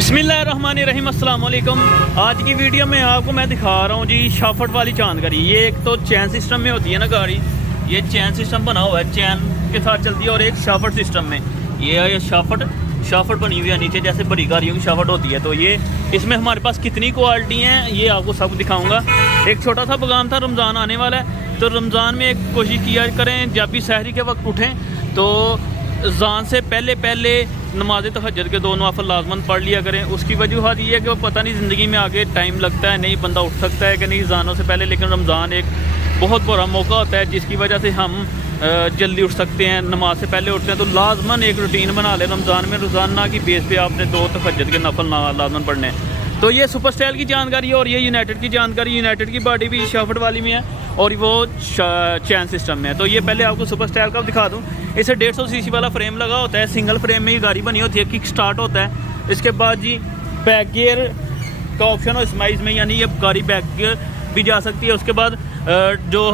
बिस्मिल्लाहिर्रहमानिर्रहीम अस्सलाम वालेकुम। आज की वीडियो में आपको मैं दिखा रहा हूँ जी शाफट वाली चांदगाड़ी। ये एक तो चैन सिस्टम में होती है ना गाड़ी, ये चैन सिस्टम बना हुआ है, चैन के साथ चलती है, और एक शाफट सिस्टम में ये शाफट बनी हुई है नीचे, जैसे बड़ी गाड़ियों की शाफट होती है। तो ये इसमें हमारे पास कितनी क्वालिटी हैं ये आपको सब दिखाऊँगा। एक छोटा सा पैगाम था, रमज़ान आने वाला है तो रमज़ान में एक कोशिश किया करें जब भी सहरी के वक्त उठें तो ज़ान से पहले नमाज तहज्जुद के 2 नवाफिल लाजमन पढ़ लिया करें। उसकी वजूहत ये है कि वो पता नहीं ज़िंदगी में आगे टाइम लगता है, नहीं बंदा उठ सकता है कि नहीं ज़ानों से पहले, लेकिन रमज़ान एक बहुत बुरा मौका होता है जिसकी वजह से हम जल्दी उठ सकते हैं, नमाज से पहले उठते हैं। तो लाजमन एक रूटीन बना लें रमज़ान में, रोज़ाना की बेस पे आपने 2 तहज्जुद के नफल लाजमन पढ़ने हैं। तो ये सुपर स्टाइल की जानकारी है और ये यूनाइटेड की जानकारी। यूनाइटेड की बॉडी भी शाफट वाली में है और वो चैन सिस्टम में है। तो ये पहले आपको सुपर स्टाइल का दिखा दूँ। इसे 150 सीसी वाला फ्रेम लगा होता है, सिंगल फ्रेम में ये गाड़ी बनी होती है, किक स्टार्ट होता है। इसके बाद जी बैक गियर का ऑप्शन हो इसमें, यानी ये गाड़ी बैक गियर भी जा सकती है। उसके बाद जो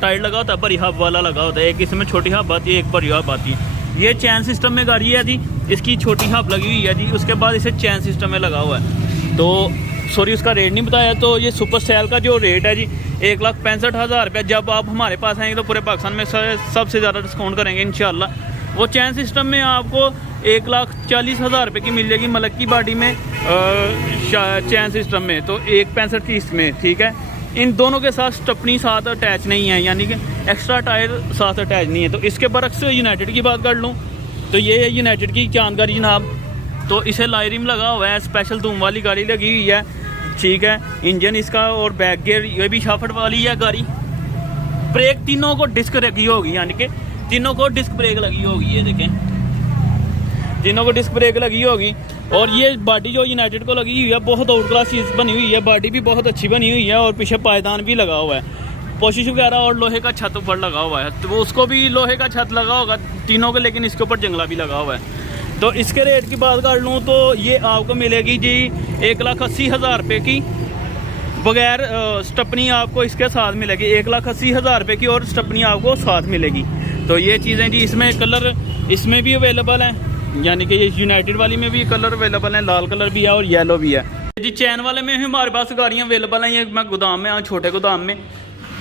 टायर लगा होता है बड़ी हब वाला लगा होता है, एक इसमें छोटी हब आती है, एक बड़ी हब आती है। ये चैन सिस्टम में गाड़ी है जी, इसकी छोटी हब लगी हुई है जी। उसके बाद इसे चैन सिस्टम में लगा हुआ है। तो सॉरी उसका रेट नहीं बताया। तो ये सुपर स्टाइल का जो रेट है जी 1,65,000 रुपये। जब आप हमारे पास आएंगे तो पूरे पाकिस्तान में सबसे ज़्यादा डिस्काउंट करेंगे इंशाल्लाह। वो चैन सिस्टम में आपको 1,40,000 रुपये की मिल जाएगी मलक की बॉडी में, चैन सिस्टम में। तो 1,65,30 में, ठीक है। इन दोनों के साथ स्टपनी साथ अटैच नहीं है, यानी कि एक्स्ट्रा टायर साथ अटैच नहीं है। तो इसके बरक्स यूनाइटेड की बात कर लूँ तो ये है यूनाइटेड की जानकारी जनाब। तो इसे लाइरिम लगा हुआ है, स्पेशल धूम वाली गाड़ी लगी हुई है, ठीक है। इंजन इसका और बैक गियर ये भी शाफट वाली है गाड़ी। ब्रेक तीनों को डिस्क लगी होगी, यानी कि तीनों को डिस्क ब्रेक लगी होगी, ये देखें तीनों को डिस्क ब्रेक लगी होगी। और ये बॉडी जो यूनाइटेड को लगी हुई है बहुत आउट क्लास चीज़ बनी हुई है, बॉडी भी बहुत अच्छी बनी हुई है और पीछे पायदान भी लगा हुआ है, पोशिश वगैरह और लोहे का छत ऊपर लगा हुआ है। तो उसको भी लोहे का छत लगा होगा तीनों को, लेकिन इसके ऊपर जंगला भी लगा हुआ है। तो इसके रेट की बात कर लूँ तो ये आपको मिलेगी जी 1,80,000 रुपये की, बगैर स्टपनी आपको इसके साथ मिलेगी 1,80,000 रुपये की, और स्टपनी आपको साथ मिलेगी। तो ये चीज़ें जी, इसमें कलर इसमें भी अवेलेबल हैं, यानी कि ये यूनाइटेड वाली में भी कलर अवेलेबल हैं, लाल कलर भी है और येलो भी है जी। चैन वाले में हमारे पास गाड़ियाँ अवेलेबल हैं, ये मैं गोदाम में आऊँ, छोटे गोदाम में,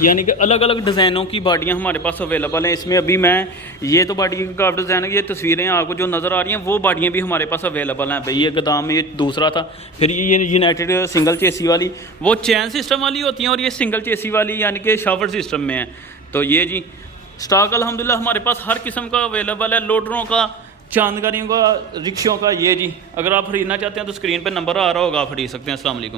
यानी कि अलग अलग डिज़ाइनों की बॉडियाँ हमारे पास अवेलेबल हैं। इसमें अभी मैं ये तो बॉडी का डिज़ाइन है, ये तस्वीरें आपको जो नज़र आ रही हैं वो बॉडियाँ भी हमारे पास अवेलेबल हैं भाई। ये गोदाम में ये दूसरा था, फिर ये यूनाइटेड सिंगल चेसी वाली, वो चैन सिस्टम वाली होती हैं, और ये सिंगल चेसी वाली यानी कि शाफट सिस्टम में है। तो ये जी स्टॉक अल्हम्दुलिल्लाह हमारे पास हर किस्म का अवेलेबल है, लोडरों का, चांदगाड़ियों का, रिक्शों का। ये जी अगर आप ख़रीदना चाहते हैं तो स्क्रीन पर नंबर आ रहा होगा, आप खरीद सकते हैं। अस्सलाम वालेकुम।